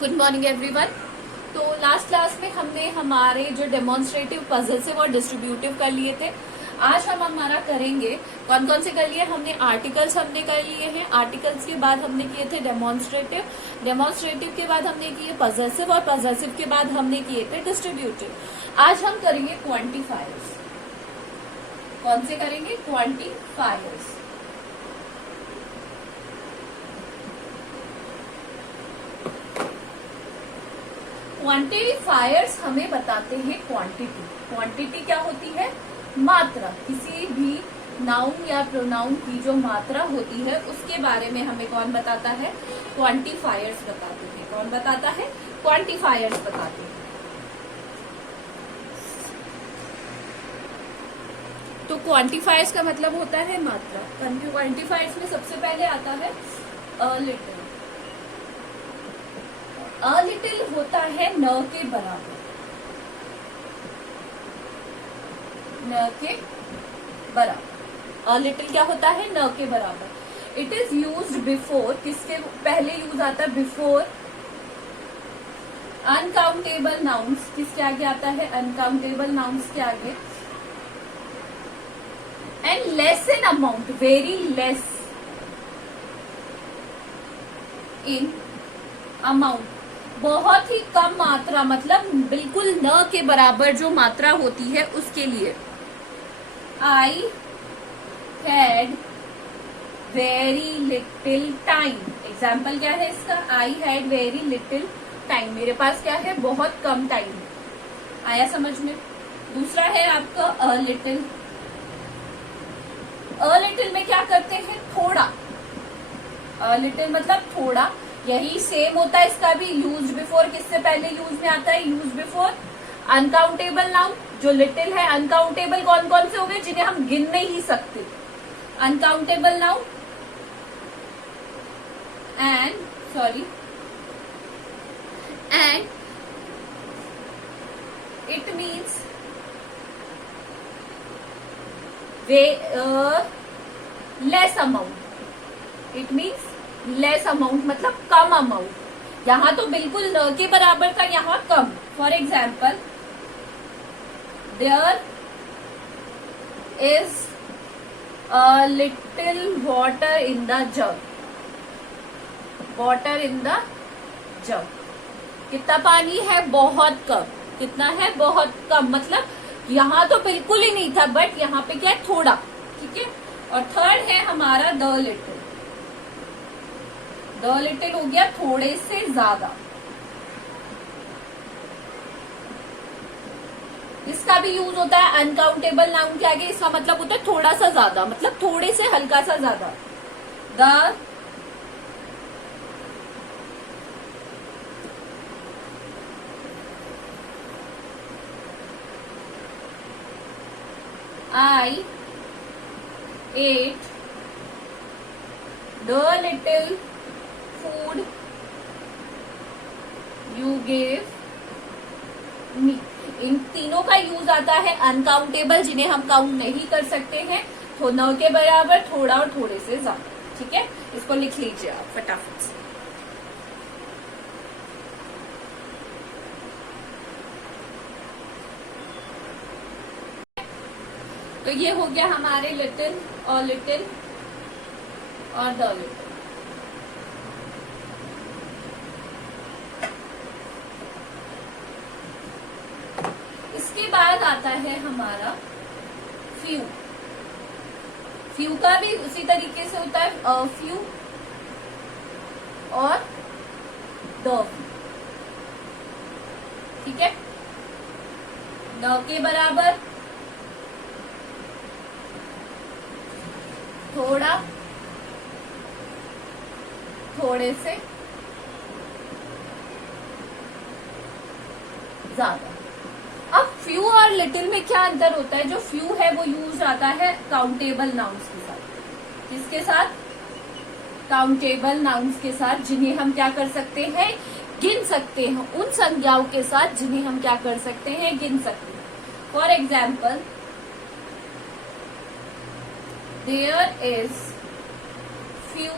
Good morning everyone. तो last class में हमने हमारे जो डेमोन्स्ट्रेटिव, पॉजेसिव और डिस्ट्रीब्यूटिव कर लिए थे। आज हम हमारा करेंगे। कौन कौन से कर लिए हमने? आर्टिकल्स हमने कर लिए हैं। आर्टिकल्स के बाद हमने किए थे डेमोन्स्ट्रेटिव। डेमोन्स्ट्रेटिव के बाद हमने किए पॉजेसिव और पॉजेसिव के बाद हमने किए थे डिस्ट्रीब्यूटिव। आज हम करेंगे क्वांटिफायर्स। कौन से करेंगे? क्वांटिफायर्स। क्वांटिफायर्स हमें बताते हैं क्वांटिटी। क्वांटिटी क्या होती है? मात्रा। किसी भी नाउन या प्रोनाउन की जो मात्रा होती है उसके बारे में हमें कौन बताता है? क्वांटिफायर्स बताते हैं। कौन बताता है? क्वांटिफायर्स बताते हैं। तो क्वांटिफायर्स का मतलब होता है मात्रा। क्वांटिफायर्स में सबसे पहले आता है अ लिटिल। अ लिटिल होता है न के बराबर। न के बराबर। अ लिटिल क्या होता है? न के बराबर। It is used before. किसके पहले यूज आता है? Before uncountable nouns. किसके आगे आता है? अनकाउंटेबल नाउन्स के आगे। And less in amount, very less in amount, बहुत ही कम मात्रा, मतलब बिल्कुल न के बराबर जो मात्रा होती है उसके लिए। I had very little time. Example क्या है इसका? I had very little time. मेरे पास क्या है? बहुत कम टाइम। आया समझ में? दूसरा है आपका अ लिटिल। अ लिटिल में क्या करते हैं? थोड़ा। अ लिटिल मतलब थोड़ा। यही सेम होता है इसका भी। यूज बिफोर किससे पहले यूज में आता है? Use before uncountable noun. जो लिटिल है, अनकाउंटेबल कौन कौन से हो गए? जिन्हें हम गिन नहीं सकते। Uncountable noun and it means less amount. It means less amount मतलब कम अमाउंट। यहां तो बिल्कुल न के बराबर था, यहां कम। For example, there is a little water in the jug. Water in the jug. कितना पानी है? बहुत कम। कितना है? बहुत कम। मतलब यहां तो बिल्कुल ही नहीं था, बट यहाँ पे क्या है? थोड़ा। ठीक है। और थर्ड है हमारा द लिटिल। द लिटिल हो गया थोड़े से ज्यादा। इसका भी यूज होता है अनकाउंटेबल नाउन के आगे। इसका मतलब होता है थोड़ा सा ज्यादा, मतलब थोड़े से हल्का सा ज्यादा। The I ate the little food you gave me। इन तीनों का यूज आता है अनकाउंटेबल, जिन्हें हम काउंट नहीं कर सकते हैं। तो न के बराबर, थोड़ा और थोड़े से ज्यादा। ठीक है, इसको लिख लीजिए आप फटाफट से। तो ये हो गया हमारे लिटिल और लिटिल और द लिटिल। इसके बाद आता है हमारा फ्यू। फ्यू का भी उसी तरीके से होता है, फ्यू और द फ्यू। ठीक है। न के बराबर, थोड़ा, थोड़े से ज्यादा। अब फ्यू और लिटिल में क्या अंतर होता है? जो फ्यू है वो यूज आता है काउंटेबल नाउन्स के साथ। किसके साथ? काउंटेबल नाउन्स के साथ, जिन्हें हम क्या कर सकते हैं? गिन सकते हैं। उन संज्ञाओं के साथ जिन्हें हम क्या कर सकते हैं? गिन सकते हैं। For example, there is few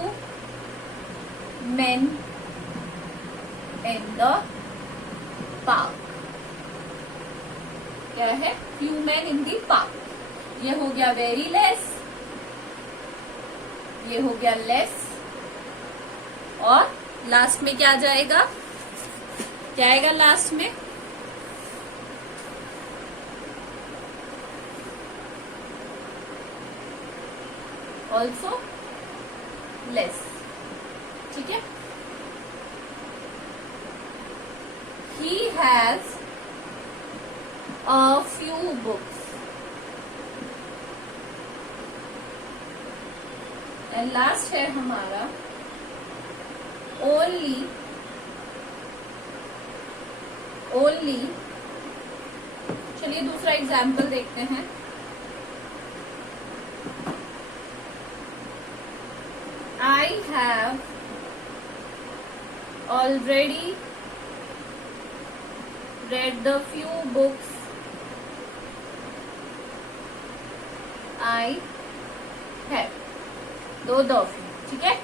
men in the park. क्या है? few men in the park. ये हो गया very less, ये हो गया less, और लास्ट में क्या जाएगा? क्या आएगा लास्ट में? Also less. ठीक है. He has a few books and last है हमारा ओनली चलिए दूसरा एग्जाम्पल देखते हैं. I have already read the few books I have. दो द फ्यू. ठीक है.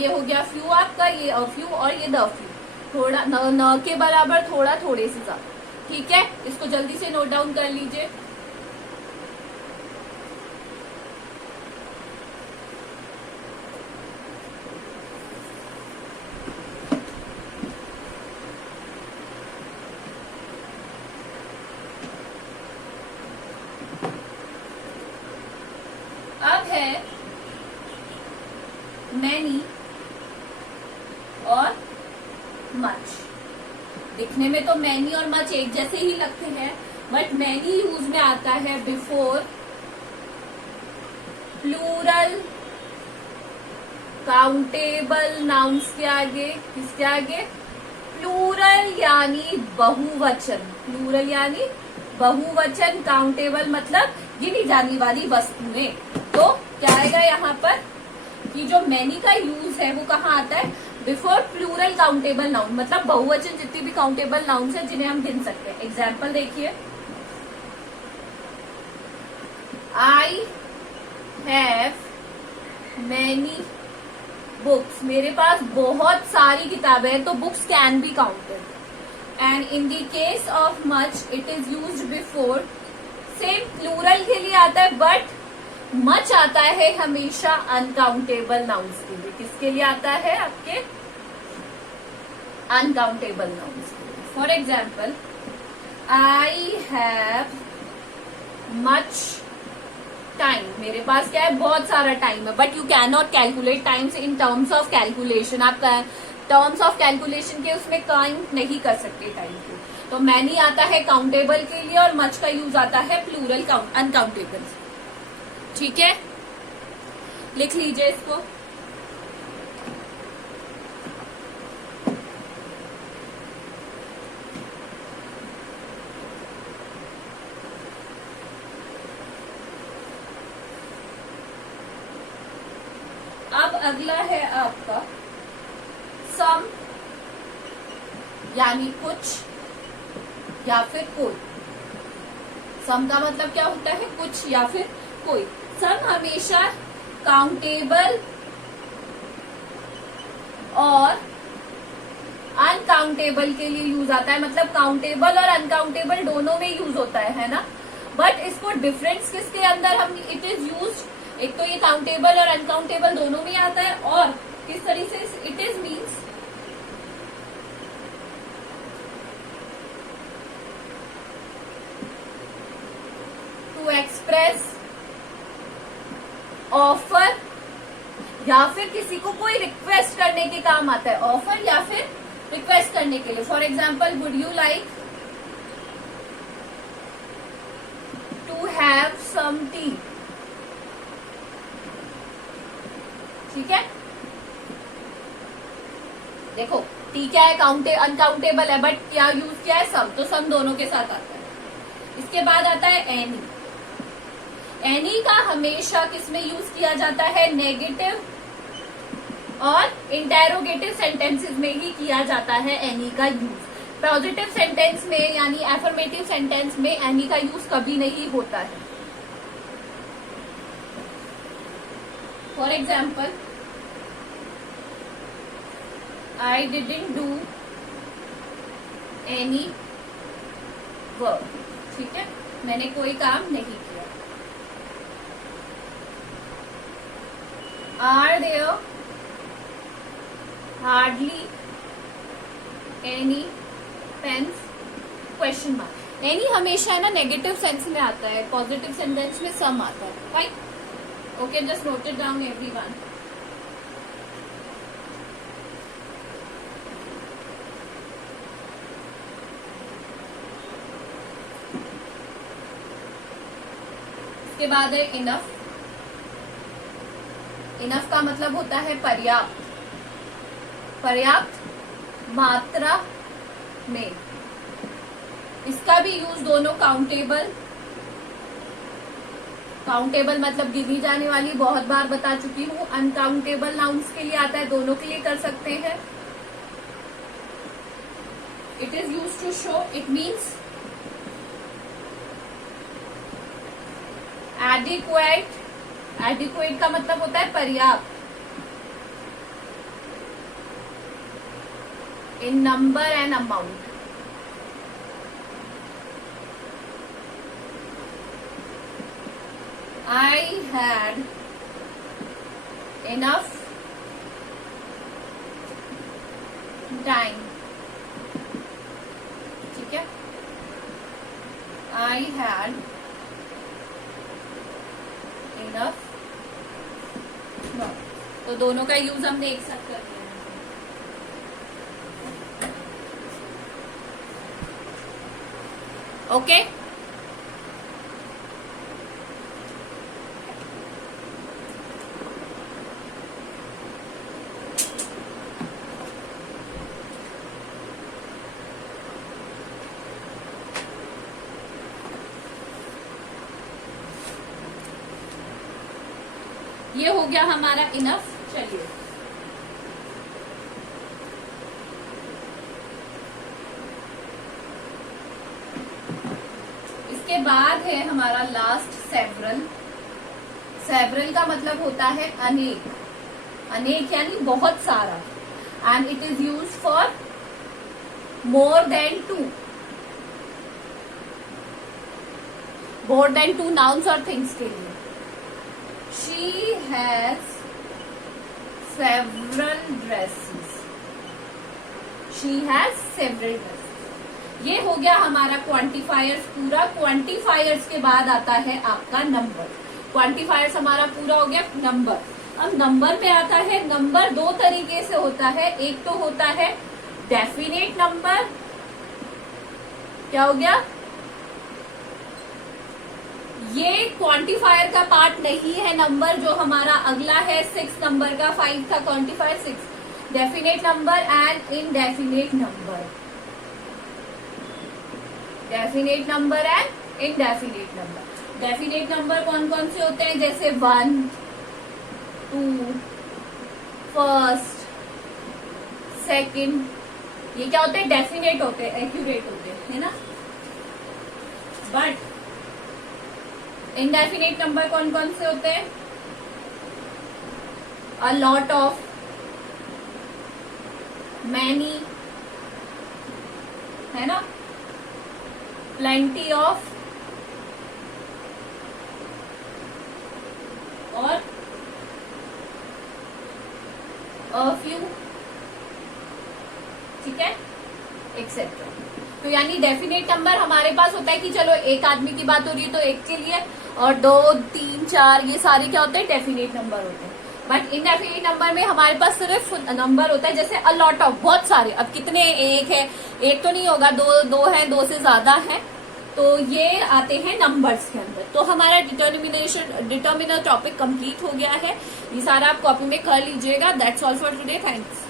ये हो गया फ्यू आपका, ये फ्यू और ये द फ्यू. थोड़ा न के बराबर, थोड़ा थोड़े से ज्यादा. ठीक है. इसको जल्दी से नोट डाउन कर लीजिए. अब है मैनी और मच. दिखने में तो मैनी और मच एक जैसे ही लगते हैं, बट मैनी यूज में आता है बिफोर प्लूरल काउंटेबल नाउन्स के आगे. किसके आगे? प्लूरल यानी बहुवचन. प्लूरल यानी बहुवचन. काउंटेबल मतलब गिनी जाने वाली वस्तुएं. तो क्या आएगा यहाँ पर कि जो मैनी का यूज है वो कहाँ आता है? Before plural countable noun. मतलब बहुवचन जितनी भी काउंटेबल नाउन्स है जिन्हें हम गिन सकते हैं. एग्जाम्पल देखिए. I have many books. मेरे पास बहुत सारी किताबें हैं, तो books can be counted. And in the case of much it is used before. Same plural के लिए आता है, बट मच आता है हमेशा अनकाउंटेबल नाउन्स के लिए. किसके लिए आता है? आपके अनकाउंटेबल नाउन्स के लिए. For example, I have much time. मेरे पास क्या है? बहुत सारा टाइम है, but you can not calculate times in terms of calculation. आप टर्म्स ऑफ कैलकुलेशन के उसमें काउंट नहीं कर सकते टाइम को. तो मैनी आता है काउंटेबल के लिए और मच का यूज आता है प्लूरल अनकाउंटेबल. ठीक है. लिख लीजिए इसको. अब अगला है आपका सम यानी कुछ या फिर कोई. सम का मतलब क्या होता है? कुछ या फिर कोई. सम हमेशा काउंटेबल और अनकाउंटेबल के लिए यूज आता है. मतलब काउंटेबल और अनकाउंटेबल दोनों में यूज होता है ना. बट इसको डिफरेंस किसके अंदर हम इट इज यूज? एक तो ये काउंटेबल और अनकाउंटेबल दोनों में आता है, और किस तरीके से it is means to express offer, या फिर किसी को कोई रिक्वेस्ट करने के काम आता है. ऑफर या फिर रिक्वेस्ट करने के लिए. For example, would you like to have some tea. ठीक है. देखो टी क्या है? अनकाउंटेबल है, बट क्या यूज किया है? सम. तो सम दोनों के साथ आता है. इसके बाद आता है एनी. एनी का हमेशा किसमें यूज किया जाता है? नेगेटिव और इंटेरोगेटिव सेंटेंसेस में ही किया जाता है एनी का यूज. पॉजिटिव सेंटेंस में यानी एफर्मेटिव सेंटेंस में एनी का यूज कभी नहीं होता है. For example, I didn't do any work, ठीक है, मैंने कोई काम नहीं किया। Are there hardly any pens, question mark. Any हमेशा है ना नेगेटिव सेंस में आता है, पॉजिटिव सेंटेंस में सम आता है, right. Okay, just note it down everyone. इसके बाद है इनफ। इनफ का मतलब होता है पर्याप्त, पर्याप्त मात्रा में। इसका भी यूज दोनों काउंटेबल, काउंटेबल मतलब गिनी जाने वाली, बहुत बार बता चुकी हूँ। अनकाउंटेबल नाउन्स के लिए आता है, दोनों के लिए कर सकते हैं। It is use to show, it means adequate. Adequate का मतलब होता है पर्याप्त, in number and amount. I had enough time, ठीक है, I had enough, no, तो दोनों का यूज हमने एक साथ कर दिया। ओके, ये हो गया हमारा इनफ। चलिए इसके बाद है हमारा लास्ट सेवरल। सेवरल का मतलब होता है अनेक, अनेक यानी बहुत सारा। And it is use for more than two, more than two nouns और थिंग्स के लिए। She has several dresses. She has several dresses. ये हो गया हमारा क्वांटिफायर्स पूरा। क्वांटिफायर्स के बाद आता है आपका नंबर। क्वांटिफायर्स हमारा पूरा हो गया नंबर। अब नंबर में आता है, नंबर दो तरीके से होता है। एक तो होता है डेफिनेट नंबर, क्या हो गया, ये क्वांटिफायर का पार्ट नहीं है। नंबर जो हमारा अगला है 6 नंबर का, 5 था quantifier, 6 definite number and indefinite number. Definite number and indefinite number. Definite number कौन कौन से होते हैं, जैसे 1, 2, फर्स्ट, सेकंड, ये क्या होते हैं, डेफिनेट होते हैं, एक्यूरेट होते हैं, है ना। बट इनडेफिनेट नंबर कौन कौन से होते हैं, अ लॉट ऑफ, मैनी, है ना, प्लेंटी ऑफ, और अ फ्यू, ठीक है, एक्सेट्रा। तो यानी डेफिनेट नंबर हमारे पास होता है कि चलो एक आदमी की बात हो रही है तो एक के लिए, और 2, 3, 4 ये सारे क्या होते हैं, डेफिनेट नंबर होते हैं। बट इनडेफिनेट नंबर में हमारे पास सिर्फ नंबर होता है, जैसे अ लॉट ऑफ, बहुत सारे। अब कितने, एक है, एक तो नहीं होगा, 2 है, 2 से ज्यादा है, तो ये आते हैं नंबर्स के अंदर। तो हमारा डिटर्मिनर टॉपिक कंप्लीट हो गया है। ये सारा आप कॉपी में कर लीजिएगा। That's all for today, thanks.